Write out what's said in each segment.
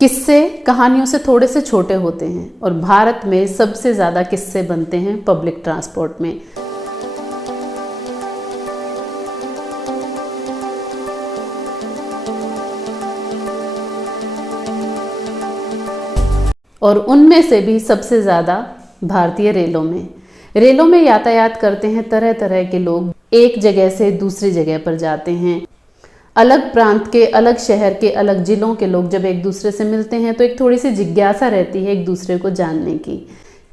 किस्से कहानियों से थोड़े से छोटे होते हैं और भारत में सबसे ज़्यादा किस्से बनते हैं पब्लिक ट्रांसपोर्ट में। और उनमें से भी सबसे ज़्यादा भारतीय रेलों में। रेलों में यातायात करते हैं तरह तरह के लोग, एक जगह से दूसरी जगह पर जाते हैं। अलग प्रांत के, अलग शहर के, अलग जिलों के लोग जब एक दूसरे से मिलते हैं तो एक थोड़ी सी जिज्ञासा रहती है एक दूसरे को जानने की।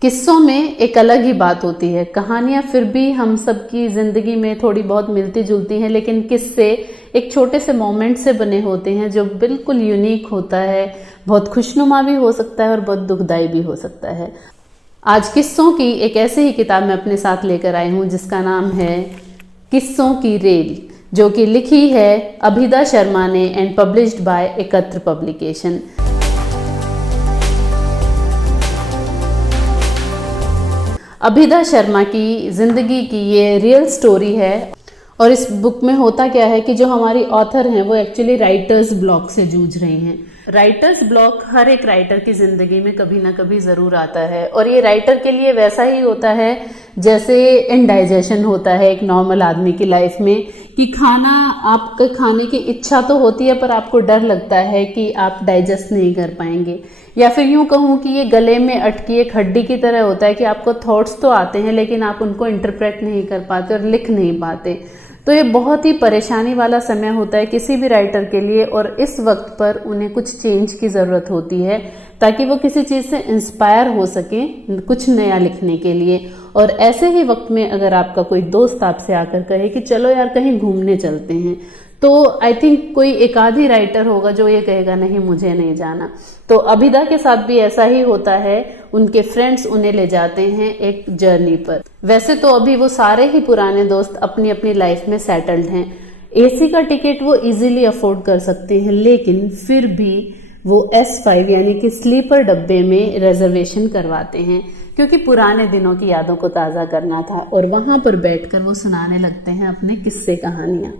किस्सों में एक अलग ही बात होती है। कहानियां फिर भी हम सबकी जिंदगी में थोड़ी बहुत मिलती जुलती हैं, लेकिन किस्से एक छोटे से मोमेंट से बने होते हैं जो बिल्कुल यूनिक होता है। बहुत खुशनुमा भी हो सकता है और बहुत दुखदाई भी हो सकता है। आज किस्सों की एक ऐसी ही किताब मैं अपने साथ लेकर आई हूँ जिसका नाम है किस्सों की रेल, जो कि लिखी है अभिदा शर्मा ने एंड पब्लिश्ड बाय एकत्र पब्लिकेशन। अभिदा शर्मा की जिंदगी की ये रियल स्टोरी है। और इस बुक में होता क्या है कि जो हमारी ऑथर हैं वो एक्चुअली राइटर्स ब्लॉक से जूझ रही हैं। राइटर्स ब्लॉक हर एक राइटर की जिंदगी में कभी ना कभी जरूर आता है, और ये राइटर के लिए वैसा ही होता है जैसे इंडाइजेशन होता है एक नॉर्मल आदमी की लाइफ में, कि खाना आपके खाने की इच्छा तो होती है पर आपको डर लगता है कि आप डाइजेस्ट नहीं कर पाएंगे। या फिर यूं कहूँ कि ये गले में अटकी एक हड्डी की तरह होता है कि आपको थॉट्स तो आते हैं लेकिन आप उनको इंटरप्रेट नहीं कर पाते और लिख नहीं पाते। तो ये बहुत ही परेशानी वाला समय होता है किसी भी राइटर के लिए, और इस वक्त पर उन्हें कुछ चेंज की ज़रूरत होती है ताकि वो किसी चीज़ से इंस्पायर हो सके कुछ नया लिखने के लिए। और ऐसे ही वक्त में अगर आपका कोई दोस्त आपसे आकर कहे कि चलो यार कहीं घूमने चलते हैं, तो आई थिंक कोई एक आधी राइटर होगा जो ये कहेगा नहीं मुझे नहीं जाना। तो अभिदा के साथ भी ऐसा ही होता है। उनके फ्रेंड्स उन्हें ले जाते हैं एक जर्नी पर। वैसे तो अभी वो सारे ही पुराने दोस्त अपनी अपनी लाइफ में सेटल्ड हैं। एसी का टिकट वो इजीली अफोर्ड कर सकते हैं, लेकिन फिर भी वो S5 यानी कि स्लीपर डब्बे में रिजर्वेशन करवाते हैं क्योंकि पुराने दिनों की यादों को ताज़ा करना था। और वहां पर बैठकर वो सुनाने लगते हैं अपने किस्से कहानियां।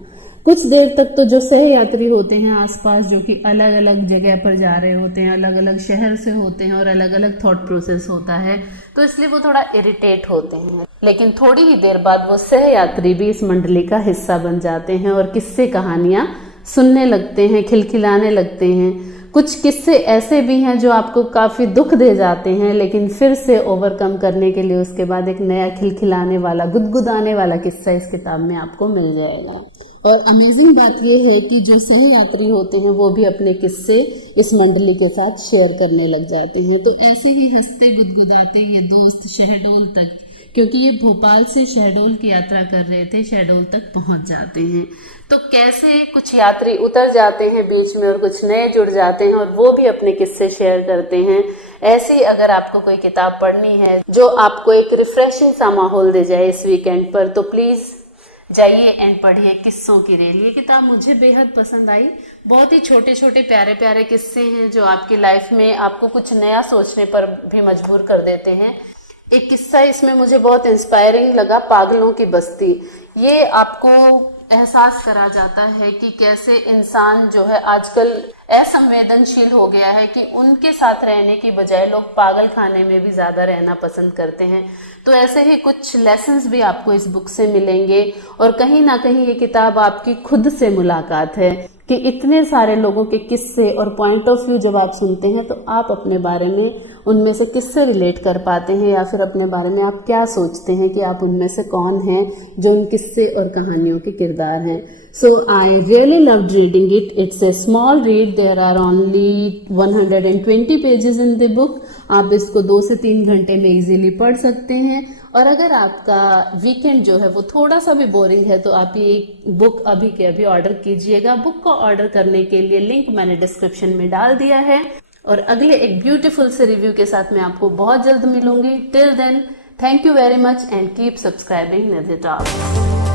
कुछ देर तक तो जो सह यात्री होते हैं आसपास, जो कि अलग अलग जगह पर जा रहे होते हैं, अलग अलग शहर से होते हैं और अलग अलग थॉट प्रोसेस होता है, तो इसलिए वो थोड़ा इरिटेट होते हैं। लेकिन थोड़ी ही देर बाद वो सह यात्री भी इस मंडली का हिस्सा बन जाते हैं और किस्से कहानियां सुनने लगते हैं, खिलखिलाने लगते हैं। कुछ किस्से ऐसे भी हैं जो आपको काफी दुख दे जाते हैं, लेकिन फिर से ओवरकम करने के लिए उसके बाद एक नया खिलखिलाने वाला, गुदगुदाने वाला किस्सा इस किताब में आपको मिल जाएगा। और अमेजिंग बात यह है कि जो सह यात्री होते हैं वो भी अपने किस्से इस मंडली के साथ शेयर करने लग जाते हैं। तो ऐसे ही हंसते गुदगुदाते ये दोस्त शहडोल तक, क्योंकि ये भोपाल से शहडोल की यात्रा कर रहे थे, शहडोल तक पहुंच जाते हैं। तो कैसे कुछ यात्री उतर जाते हैं बीच में और कुछ नए जुड़ जाते हैं और वो भी अपने किस्से शेयर करते हैं। ऐसी अगर आपको कोई किताब पढ़नी है जो आपको एक रिफ्रेशिंग सा माहौल दे जाए इस वीकेंड पर, तो प्लीज जाइए एंड पढ़िए किस्सों की रेल। ये किताब मुझे बेहद पसंद आई। बहुत ही छोटे छोटे प्यारे प्यारे किस्से हैं जो आपकी लाइफ में आपको कुछ नया सोचने पर भी मजबूर कर देते हैं। एक किस्सा इसमें मुझे बहुत इंस्पायरिंग लगा, पागलों की बस्ती। ये आपको एहसास करा जाता है कि कैसे इंसान जो है आजकल असंवेदनशील हो गया है कि उनके साथ रहने की बजाय लोग पागल खाने में भी ज्यादा रहना पसंद करते हैं। तो ऐसे ही कुछ लेसन्स भी आपको इस बुक से मिलेंगे, और कहीं ना कहीं ये किताब आपकी खुद से मुलाकात है कि इतने सारे लोगों के किस्से और पॉइंट ऑफ व्यू जब आप सुनते हैं तो आप अपने बारे में उनमें से किससे रिलेट कर पाते हैं, या फिर अपने बारे में आप क्या सोचते हैं कि आप उनमें से कौन हैं जो उन किस्से और कहानियों के किरदार हैं। So I really loved reading it. It's a small read. There are only 120 pages in the book. आप इसको 2 से 3 घंटे में इजीली पढ़ सकते हैं। और अगर आपका वीकेंड जो है वो थोड़ा सा भी बोरिंग है तो आप ये बुक अभी के अभी ऑर्डर कीजिएगा। बुक को ऑर्डर करने के लिए लिंक मैंने डिस्क्रिप्शन में डाल दिया है। और अगले एक ब्यूटीफुल से रिव्यू के साथ मैं आपको बहुत जल्द मिलूंगी। Till then, thank you very much and keep subscribing Nidhi talks.